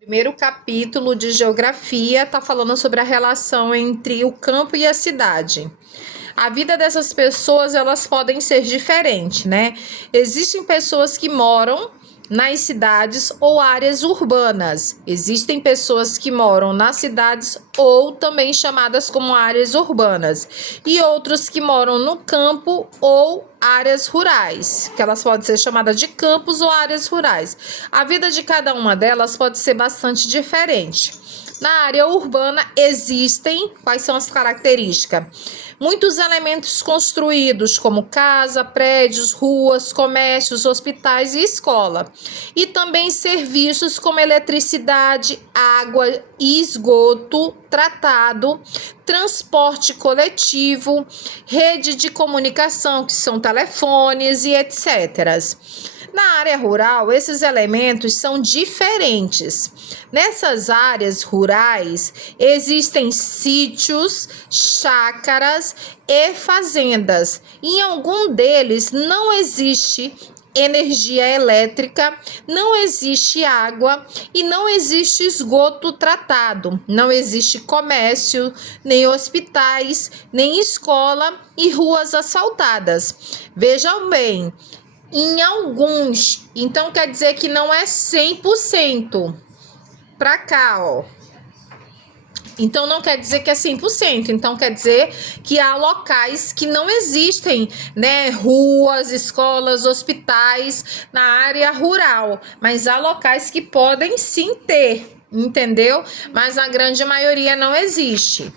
Primeiro capítulo de geografia está falando sobre a relação entre o campo e a cidade. A vida dessas pessoas, elas podem ser diferentes, né? Existem pessoas que moram nas cidades ou áreas urbanas. Existem pessoas que moram nas cidades ou também chamadas como áreas urbanas. E outros que moram no campo ou áreas rurais, que elas podem ser chamadas de campos ou áreas rurais. A vida de cada uma delas pode ser bastante diferente. Na área urbana existem, quais são as características? Muitos elementos construídos, como casa, prédios, ruas, comércios, hospitais e escola. E também serviços como eletricidade, água e esgoto tratado, transporte coletivo, rede de comunicação, que são telefones e etc. Na área rural, esses elementos são diferentes. Nessas áreas rurais, existem sítios, chácaras e fazendas. Em algum deles não existe energia elétrica, não existe água e não existe esgoto tratado. Não existe comércio, nem hospitais, nem escola e ruas asfaltadas. Vejam bem, em alguns, então quer dizer que não é 100%. Pra cá, ó. Então não quer dizer que é 100%, então quer dizer que há locais que não existem, né, ruas, escolas, hospitais na área rural, mas há locais que podem sim ter, entendeu? Mas a grande maioria não existe.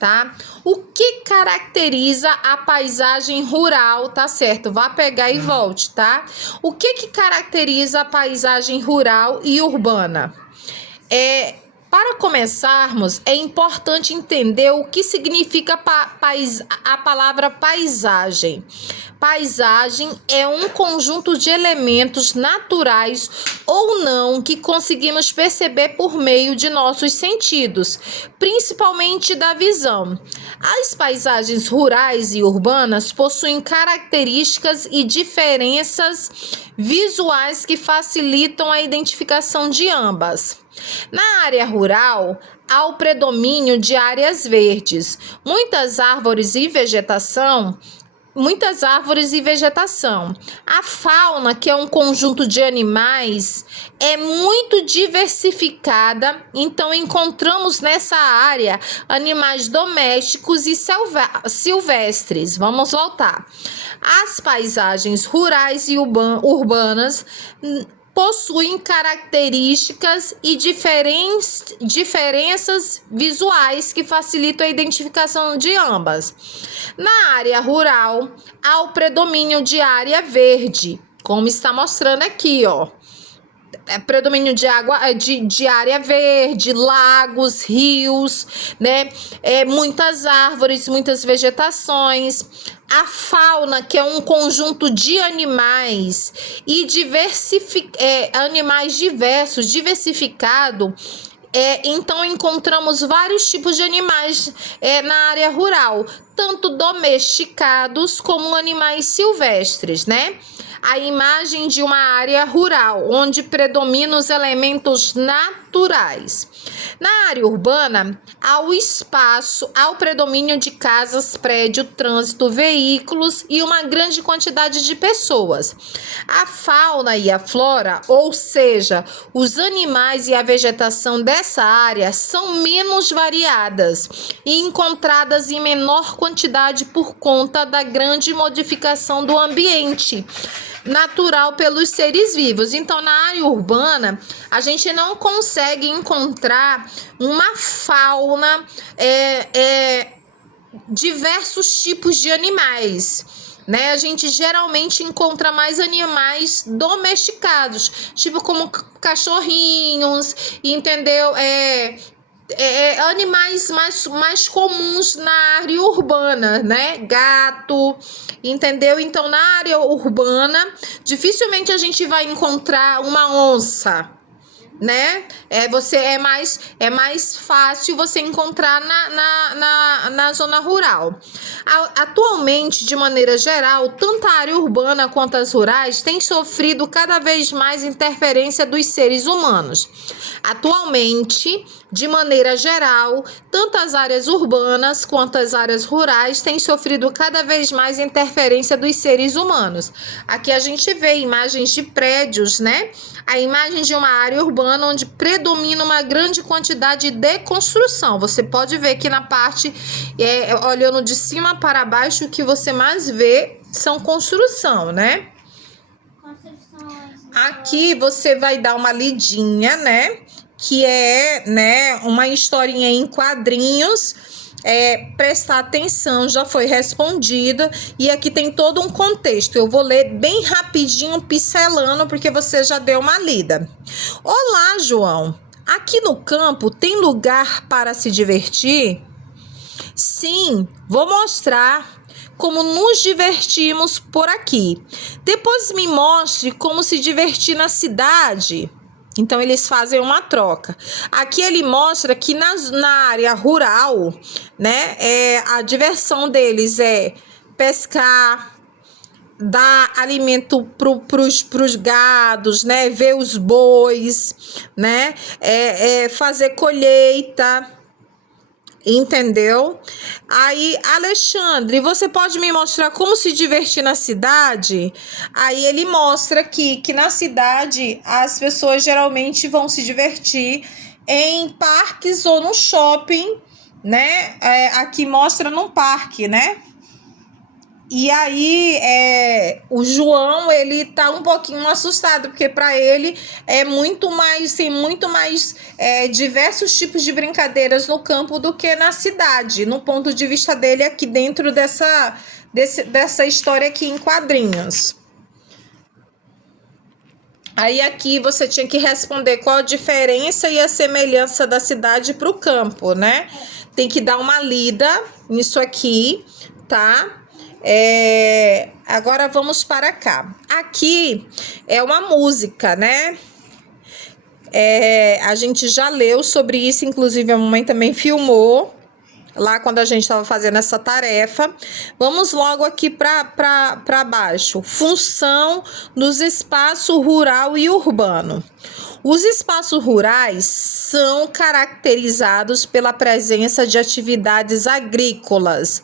Tá? O que caracteriza a paisagem rural, tá certo? Vá pegar e volte, tá? O que caracteriza a paisagem rural e urbana? Para começarmos, é importante entender o que significa a palavra paisagem. Paisagem é um conjunto de elementos naturais ou não que conseguimos perceber por meio de nossos sentidos, principalmente da visão. As paisagens rurais e urbanas possuem características e diferenças visuais que facilitam a identificação de ambas. Na área rural, há o predomínio de áreas verdes, muitas árvores e vegetação. A fauna, que é um conjunto de animais, é muito diversificada, então encontramos nessa área animais domésticos e silvestres. Vamos voltar. As paisagens rurais e urbanas possuem características e diferenças visuais que facilitam a identificação de ambas. Na área rural, há o predomínio de área verde, como está mostrando aqui, ó. Predomínio de área verde, lagos, rios, né? Muitas árvores, muitas vegetações. A fauna, que é um conjunto de animais e animais diversos, diversificado. Então encontramos vários tipos de animais na área rural, tanto domesticados como animais silvestres, né? A imagem de uma área rural, onde predominam os elementos naturais. Na área urbana, há o predomínio de casas, prédio, trânsito, veículos e uma grande quantidade de pessoas. A fauna e a flora, ou seja, os animais e a vegetação dessa área, são menos variadas e encontradas em menor quantidade por conta da grande modificação do ambiente natural pelos seres vivos. Então, na área urbana, a gente não consegue encontrar uma fauna, diversos tipos de animais, né? A gente geralmente encontra mais animais domesticados, tipo como cachorrinhos, entendeu? Animais mais comuns na área urbana, né? Gato, entendeu? Então, na área urbana, dificilmente a gente vai encontrar uma onça, né? É mais fácil você encontrar na zona rural. Atualmente, de maneira geral, tanto a área urbana quanto as rurais têm sofrido cada vez mais interferência dos seres humanos. Atualmente, de maneira geral, tanto as áreas urbanas quanto as áreas rurais têm sofrido cada vez mais interferência dos seres humanos. Aqui a gente vê imagens de prédios, né? A imagem de uma área urbana onde predomina uma grande quantidade de construção. Você pode ver que na parte, olhando de cima para baixo, o que você mais vê são construção, né? Aqui você vai dar uma lidinha, né? Que é, né, uma historinha em quadrinhos. Prestar atenção, já foi respondida, e aqui tem todo um contexto. Eu vou ler bem rapidinho, pincelando, porque você já deu uma lida. Olá, João. Aqui no campo tem lugar para se divertir? Sim, vou mostrar como nos divertimos por aqui. Depois me mostre como se divertir na cidade. Então, eles fazem uma troca. Aqui ele mostra que na área rural, né, a diversão deles é pescar, dar alimento pros gados, né, ver os bois, né, fazer colheita. Entendeu? Aí, Alexandre, você pode me mostrar como se divertir na cidade? Aí ele mostra aqui que na cidade as pessoas geralmente vão se divertir em parques ou no shopping, né? Aqui mostra num parque, né? E aí, o João, ele tá um pouquinho assustado, porque para ele tem muito mais diversos tipos de brincadeiras no campo do que na cidade, no ponto de vista dele aqui dentro dessa história aqui em quadrinhos. Aí aqui você tinha que responder qual a diferença e a semelhança da cidade para o campo, né? Tem que dar uma lida nisso aqui, tá? Agora vamos para cá. Aqui é uma música, né? A gente já leu sobre isso, inclusive a mamãe também filmou lá quando a gente estava fazendo essa tarefa. Vamos logo aqui para baixo. Função dos espaços rural e urbano. Os espaços rurais são caracterizados pela presença de atividades agrícolas,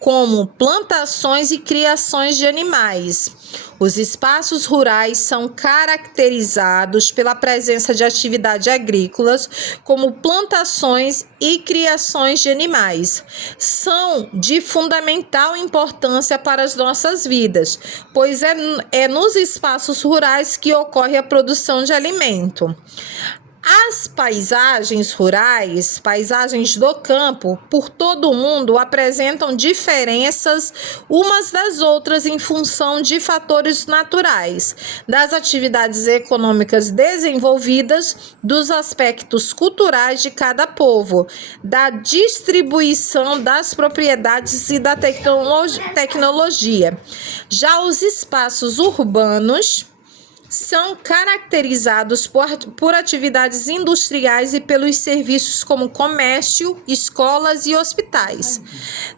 como plantações e criações de animais. Os espaços rurais são caracterizados pela presença de atividades agrícolas, como plantações e criações de animais. São de fundamental importância para as nossas vidas, pois é nos espaços rurais que ocorre a produção de alimento. As paisagens rurais, paisagens do campo, por todo o mundo, apresentam diferenças umas das outras em função de fatores naturais, das atividades econômicas desenvolvidas, dos aspectos culturais de cada povo, da distribuição das propriedades e da tecnologia. Já os espaços urbanos são caracterizados por atividades industriais e pelos serviços como comércio, escolas e hospitais.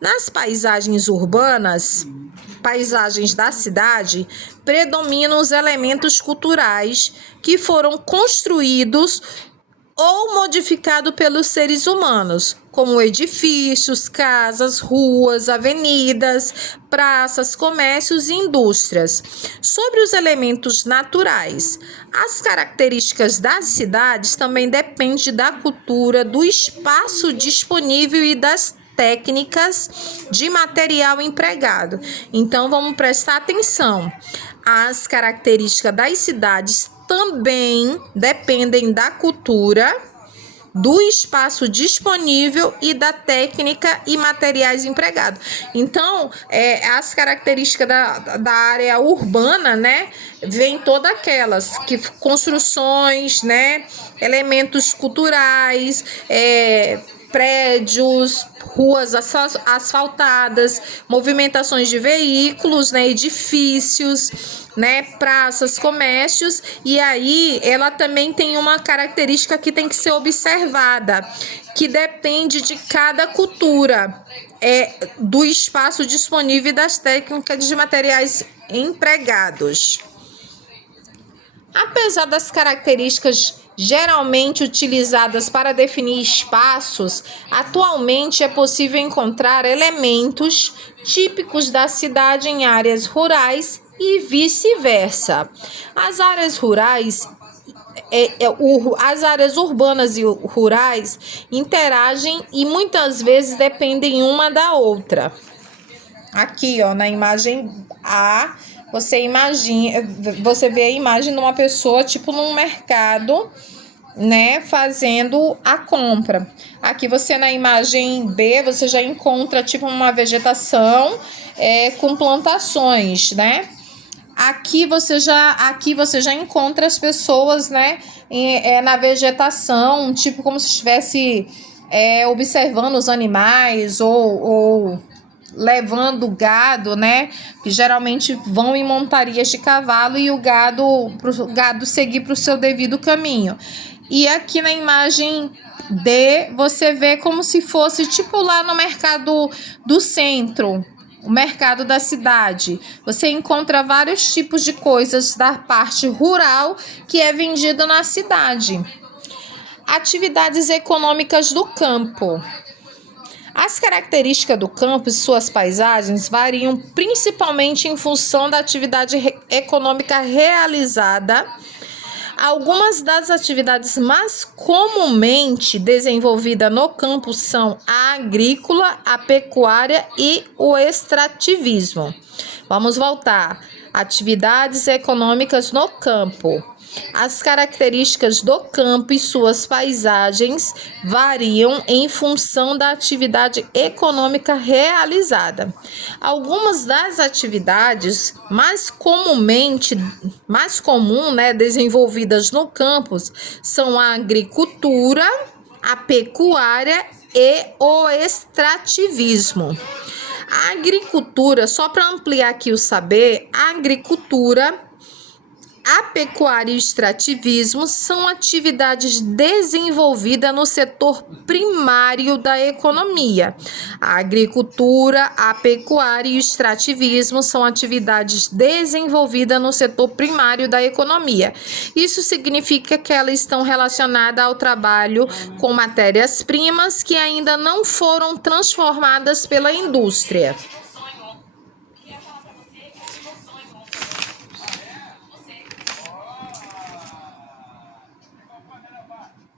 Nas paisagens urbanas, paisagens da cidade, predominam os elementos culturais que foram construídos ou modificado pelos seres humanos, como edifícios, casas, ruas, avenidas, praças, comércios e indústrias. Sobre os elementos naturais, as características das cidades também dependem da cultura, do espaço disponível e das técnicas de material empregado. Então, vamos prestar atenção. As características das cidades também dependem da cultura, do espaço disponível e da técnica e materiais empregados. Então, as características da área urbana, né, vem todas aquelas que construções, né, elementos culturais, prédios, ruas asfaltadas, movimentações de veículos, né, edifícios, né, praças, comércios, e aí ela também tem uma característica que tem que ser observada, que depende de cada cultura, do espaço disponível e das técnicas de materiais empregados. Apesar das características geralmente utilizadas para definir espaços, atualmente é possível encontrar elementos típicos da cidade em áreas rurais e vice-versa. As áreas rurais as áreas urbanas e rurais interagem e muitas vezes dependem uma da outra. Aqui, ó, na imagem A, você vê a imagem de uma pessoa, tipo, num mercado, né, fazendo a compra. Aqui na imagem B, você já encontra, tipo, uma vegetação com plantações, né? Aqui você já encontra as pessoas, né, na vegetação, tipo como se estivesse observando os animais ou levando gado, né, que geralmente vão em montarias de cavalo e o gado seguir para o seu devido caminho. E aqui na imagem D, você vê como se fosse tipo lá no mercado do centro, o mercado da cidade. Você encontra vários tipos de coisas da parte rural que é vendida na cidade. Atividades econômicas do campo. As características do campo e suas paisagens variam principalmente em função da atividade econômica realizada. Algumas das atividades mais comumente desenvolvidas no campo são a agrícola, a pecuária e o extrativismo. Vamos voltar. Atividades econômicas no campo. As características do campo e suas paisagens variam em função da atividade econômica realizada. Algumas das atividades mais comum, né, desenvolvidas no campo são a agricultura, a pecuária e o extrativismo. A agricultura, só para ampliar aqui o saber, a agricultura, a pecuária e o extrativismo são atividades desenvolvidas no setor primário da economia. A agricultura, a pecuária e o extrativismo são atividades desenvolvidas no setor primário da economia. Isso significa que elas estão relacionadas ao trabalho com matérias-primas que ainda não foram transformadas pela indústria.